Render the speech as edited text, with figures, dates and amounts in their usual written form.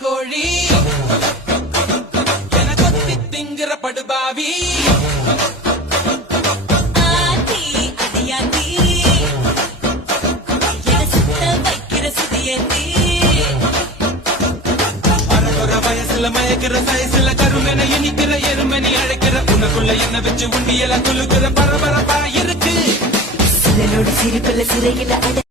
கோழி என கொத்தி திங்கிற படுபாவி ஆத்தி அடியாத்தி என சுத்த வைக்கிற சுதியத்தி அறகுற வயசுல மயக்கிற சயசுல கருமென இனிக்கிற எருமனி அழைக்கிற உனக்குள்ள என்ன வச்சு உண்டியல குலுக்குற பரபரப்பா இருக்கு சிலனோட சிரிப்புல சிறையில அட